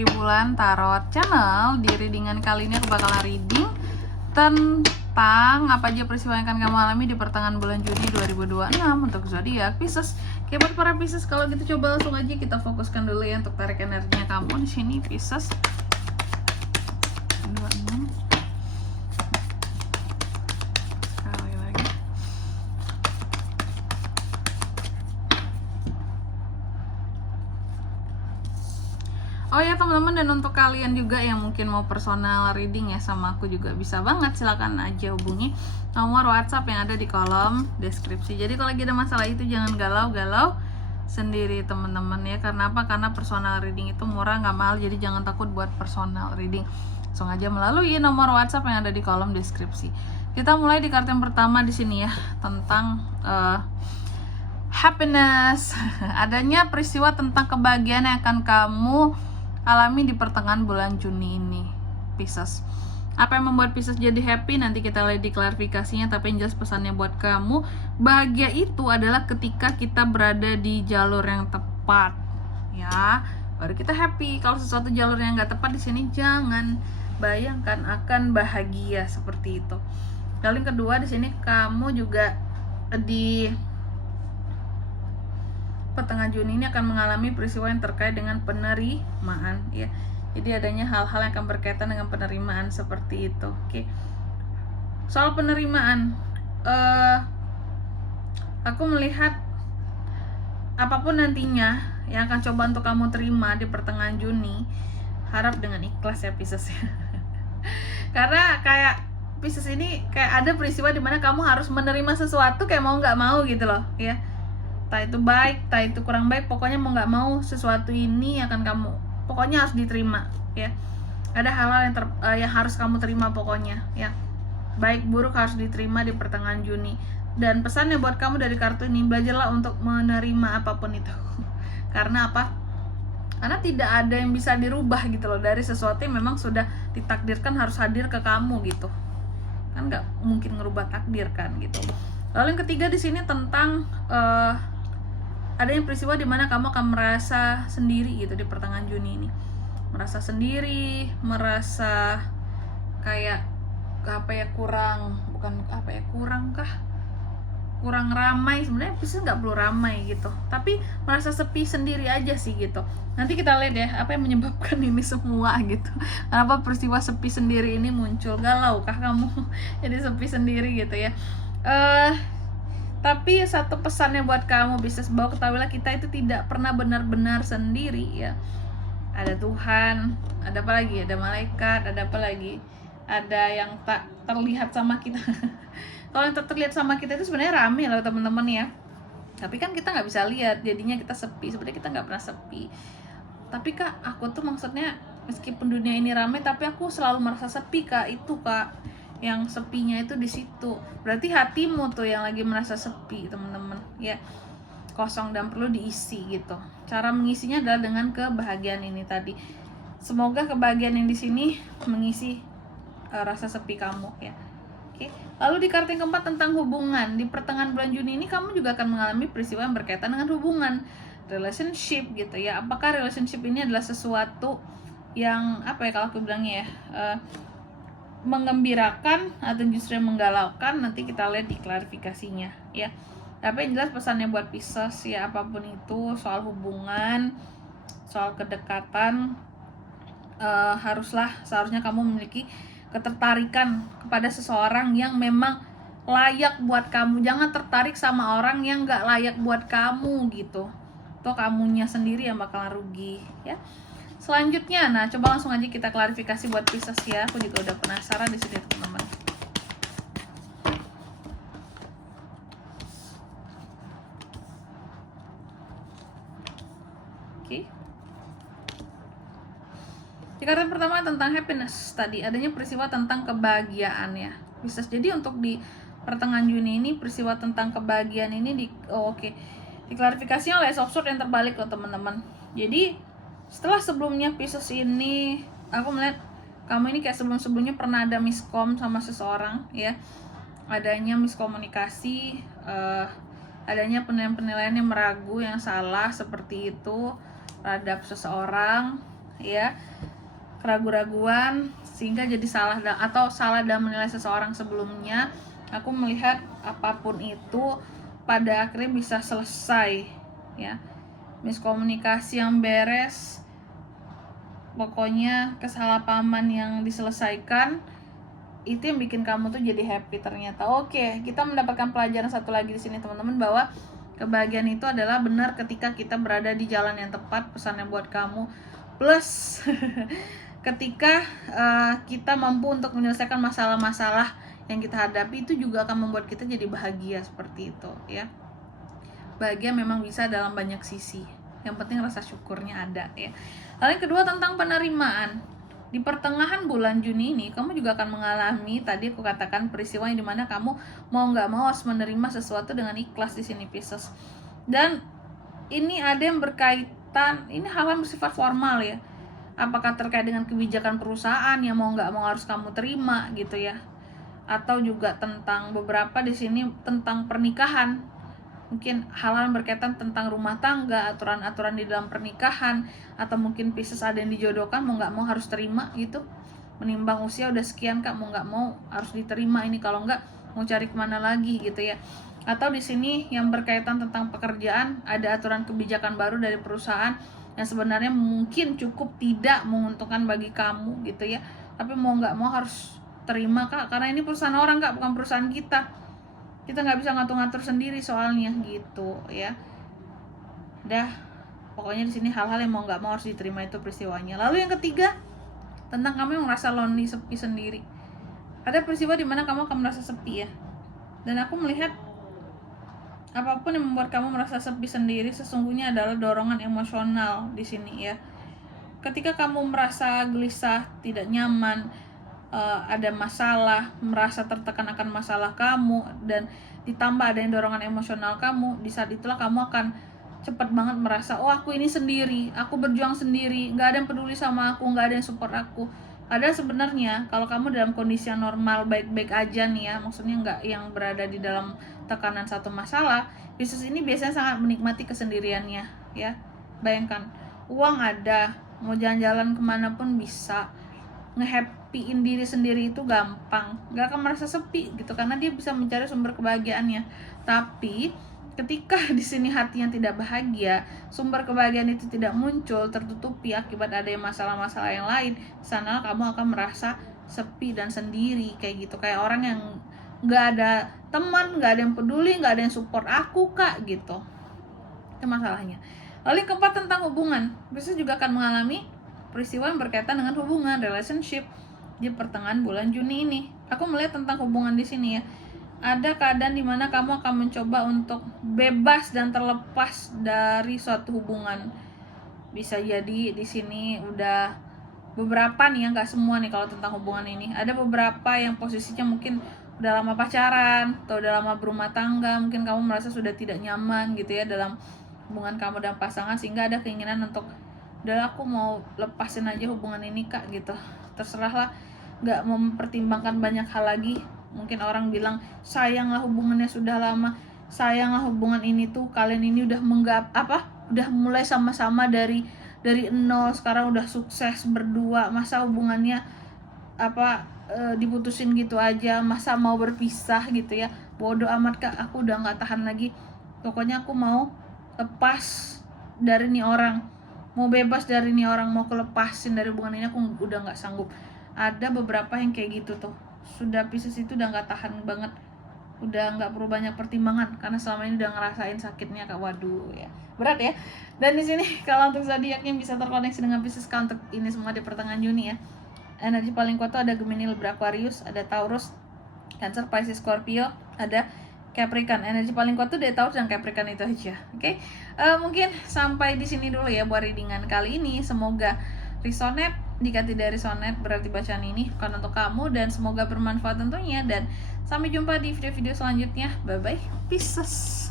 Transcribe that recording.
dari Bulan Tarot Channel. Di readingan kali ini aku bakalan reading tentang apa aja peristiwa yang akan kamu alami di pertengahan bulan Juni 2026 untuk zodiak Pisces. Oke, buat para Pisces, kalau gitu coba langsung aja kita fokuskan dulu ya untuk tarik energinya kamu di sini Pisces. 26 sekali lagi. Oh ya teman-teman, dan untuk kalian juga yang mungkin mau personal reading ya sama aku juga bisa banget, silakan aja hubungi nomor WhatsApp yang ada di kolom deskripsi. Jadi kalau lagi ada masalah itu jangan galau-galau sendiri teman-teman ya. Karena apa? Karena personal reading itu murah, nggak mahal, jadi jangan takut buat personal reading. Langsung aja melalui nomor WhatsApp yang ada di kolom deskripsi. Kita mulai di kartu yang pertama di sini ya, tentang happiness. Adanya peristiwa tentang kebahagiaan yang akan kamu alami di pertengahan bulan Juni ini, Pisces. Apa yang membuat Pisces jadi happy? Nanti kita lihat di klarifikasinya, tapi yang jelas pesannya buat kamu, bahagia itu adalah ketika kita berada di jalur yang tepat, ya, baru kita happy. Kalau sesuatu jalur yang nggak tepat di sini, jangan bayangkan akan bahagia seperti itu. Lalu yang kedua di sini, kamu juga di pertengahan Juni ini akan mengalami peristiwa yang terkait dengan penerimaan ya. Jadi adanya hal-hal yang akan berkaitan dengan penerimaan seperti itu. Oke. Soal penerimaan, aku melihat apapun nantinya yang akan coba untuk kamu terima di pertengahan Juni, harap dengan ikhlas ya Pisces. Karena kayak Pisces ini kayak ada peristiwa dimana kamu harus menerima sesuatu kayak mau nggak mau gitu loh ya. Entah itu baik, entah itu kurang baik, pokoknya mau nggak mau sesuatu ini akan kamu, pokoknya harus diterima ya. Ada hal-hal yang harus kamu terima pokoknya ya, baik buruk harus diterima di pertengahan Juni. Dan pesannya buat kamu dari kartu ini, belajarlah untuk menerima apapun itu. Karena apa? Karena tidak ada yang bisa dirubah gitu loh, dari sesuatu yang memang sudah ditakdirkan harus hadir ke kamu gitu kan, nggak mungkin ngerubah takdir kan gitu. Lalu yang ketiga di sini tentang adanya peristiwa dimana kamu akan merasa sendiri gitu di pertengahan Juni ini. Merasa sendiri, merasa kayak apa ya, kurang ramai. Sebenarnya Pisces nggak perlu ramai gitu, tapi merasa sepi sendiri aja sih gitu. Nanti kita lihat ya apa yang menyebabkan ini semua gitu. Kenapa peristiwa sepi sendiri ini muncul? Galau kah kamu jadi sepi sendiri gitu ya? Tapi satu pesannya buat kamu Pisces, bahwa ketahuilah kita itu tidak pernah benar-benar sendiri ya. Ada Tuhan, ada apa lagi? Ada malaikat, ada apa lagi? Ada yang tak terlihat sama kita. Kalau yang tak terlihat sama kita itu sebenarnya rame loh teman-teman ya. Tapi kan kita nggak bisa lihat, jadinya kita sepi. Sebenarnya kita nggak pernah sepi. Tapi kak, aku tuh maksudnya meskipun dunia ini rame, tapi aku selalu merasa sepi kak. Itu kak, yang sepinya itu di situ. Berarti hatimu tuh yang lagi merasa sepi teman-teman ya, kosong dan perlu diisi gitu. Cara mengisinya adalah dengan kebahagiaan ini tadi. Semoga kebahagiaan yang di sini mengisi rasa sepi kamu ya. Oke. Lalu di kartu yang keempat tentang hubungan, di pertengahan bulan Juni ini kamu juga akan mengalami peristiwa yang berkaitan dengan hubungan, relationship gitu ya. Apakah relationship ini adalah sesuatu yang apa ya, kalau aku bilangnya ya, menggembirakan atau justru yang menggalaukan? Nanti kita lihat di klarifikasinya ya. Tapi yang jelas pesannya buat Pisces ya, apapun itu soal hubungan, soal kedekatan, seharusnya kamu memiliki ketertarikan kepada seseorang yang memang layak buat kamu. Jangan tertarik sama orang yang gak layak buat kamu gitu, atau kamunya sendiri yang bakalan rugi ya. Selanjutnya, nah coba langsung aja kita klarifikasi buat Pisces ya. Aku juga udah penasaran di sini teman-teman. Oke. Di kartu pertama tentang happiness tadi, adanya peristiwa tentang kebahagiaan ya Pisces. Jadi untuk di pertengahan Juni ini peristiwa tentang kebahagiaan ini diklarifikasi oleh Ace of Swords yang terbalik loh teman-teman. Jadi setelah sebelumnya Pisces ini, aku melihat kamu ini kayak sebelum-sebelumnya pernah ada miskom sama seseorang ya. Adanya miskomunikasi, adanya penilaian-penilaian yang meragu, yang salah seperti itu terhadap seseorang ya, keraguan-raguan, sehingga jadi salah dalam menilai seseorang sebelumnya. Aku melihat apapun itu pada akhirnya bisa selesai, ya. Miskomunikasi yang beres, pokoknya kesalahpahaman yang diselesaikan, itu yang bikin kamu tuh jadi happy ternyata. Oke, kita mendapatkan pelajaran satu lagi di sini teman-teman, bahwa kebahagiaan itu adalah benar ketika kita berada di jalan yang tepat, pesannya buat kamu. Plus ketika kita mampu untuk menyelesaikan masalah-masalah yang kita hadapi, itu juga akan membuat kita jadi bahagia, seperti itu ya. Bahagia memang bisa dalam banyak sisi, yang penting rasa syukurnya ada ya. Lalu yang kedua tentang penerimaan. Di pertengahan bulan Juni ini kamu juga akan mengalami, tadi aku katakan, peristiwa yang dimana kamu mau nggak mau harus menerima sesuatu dengan ikhlas di sini Pisces. Dan ini ada yang berkaitan, ini hal yang bersifat formal ya, apakah terkait dengan kebijakan perusahaan yang mau nggak mau harus kamu terima gitu ya, atau juga tentang beberapa di sini tentang pernikahan, mungkin hal-hal berkaitan tentang rumah tangga, aturan-aturan di dalam pernikahan, atau mungkin Pisces ada yang dijodohkan mau nggak mau harus terima gitu, menimbang usia udah sekian kak, mau nggak mau harus diterima ini, kalau nggak mau cari kemana lagi gitu ya. Atau di sini yang berkaitan tentang pekerjaan, ada aturan kebijakan baru dari perusahaan yang sebenarnya mungkin cukup tidak menguntungkan bagi kamu gitu ya, tapi mau nggak mau harus terima kak, karena ini perusahaan orang kak, bukan perusahaan kita nggak bisa ngatur-ngatur sendiri soalnya gitu ya. Dah, pokoknya di sini hal-hal yang mau nggak mau harus diterima itu peristiwanya. Lalu yang ketiga tentang kamu yang merasa lonely, sepi sendiri. Ada peristiwa di mana kamu akan merasa sepi ya, dan aku melihat apapun yang membuat kamu merasa sepi sendiri sesungguhnya adalah dorongan emosional di sini ya. Ketika kamu merasa gelisah, tidak nyaman, ada masalah, merasa tertekan akan masalah kamu, dan ditambah ada yang dorongan emosional kamu, di saat itulah kamu akan cepat banget merasa, oh aku ini sendiri, aku berjuang sendiri, nggak ada yang peduli sama aku, nggak ada yang support aku. Ada sebenarnya kalau kamu dalam kondisi yang normal, baik-baik aja nih ya, maksudnya nggak yang berada di dalam tekanan satu masalah, Pisces ini biasanya sangat menikmati kesendiriannya ya. Bayangkan, uang ada, mau jalan-jalan kemana pun bisa, nge-happyin diri sendiri itu gampang, gak akan merasa sepi gitu, karena dia bisa mencari sumber kebahagiaannya. Tapi ketika di sini hatinya tidak bahagia, sumber kebahagiaan itu tidak muncul, tertutupi akibat ada masalah-masalah yang lain, sana kamu akan merasa sepi dan sendiri kayak gitu, kayak orang yang gak ada teman, gak ada yang peduli, gak ada yang support aku kak gitu. Itu masalahnya. Lalu yang keempat tentang hubungan, bisa juga akan mengalami peristiwa yang berkaitan dengan hubungan, relationship di pertengahan bulan Juni ini. Aku melihat tentang hubungan di sini ya. Ada keadaan di mana kamu akan mencoba untuk bebas dan terlepas dari suatu hubungan. Bisa jadi di sini udah beberapa nih ya, nggak semua nih kalau tentang hubungan ini. Ada beberapa yang posisinya mungkin udah lama pacaran atau udah lama berumah tangga, mungkin kamu merasa sudah tidak nyaman gitu ya dalam hubungan kamu dan pasangan, sehingga ada keinginan untuk udah aku mau lepasin aja hubungan ini kak gitu, terserahlah, nggak mempertimbangkan banyak hal lagi. Mungkin orang bilang sayanglah hubungannya sudah lama, sayanglah hubungan ini tuh kalian ini udah udah mulai sama-sama dari nol, sekarang udah sukses berdua, masa hubungannya diputusin gitu aja, masa mau berpisah gitu ya. Bodoh amat kak, aku udah nggak tahan lagi, pokoknya aku mau lepas dari nih orang, mau bebas dari nih orang, mau kelepasin dari hubungan ini, aku udah nggak sanggup. Ada beberapa yang kayak gitu tuh, sudah Pisces itu udah nggak tahan banget, udah nggak perlu banyak pertimbangan karena selama ini udah ngerasain sakitnya kak. Waduh ya, berat ya. Dan di sini kalau untuk zodiak yang bisa terkoneksi dengan Pisces kak, untuk ini semua di pertengahan Juni ya, energi paling kuat tuh ada Gemini, Libra, Aquarius, ada Taurus, Cancer, Pisces, Scorpio, ada Capricorn. Energi paling kuat tuh dari Taurus dan Capricorn itu aja. Oke. Mungkin sampai di sini dulu ya buat readingan kali ini. Semoga resonate. Jika tidak resonate berarti bacaan ini bukan untuk kamu, dan semoga bermanfaat tentunya, dan sampai jumpa di video-video selanjutnya. Bye bye. Pisces.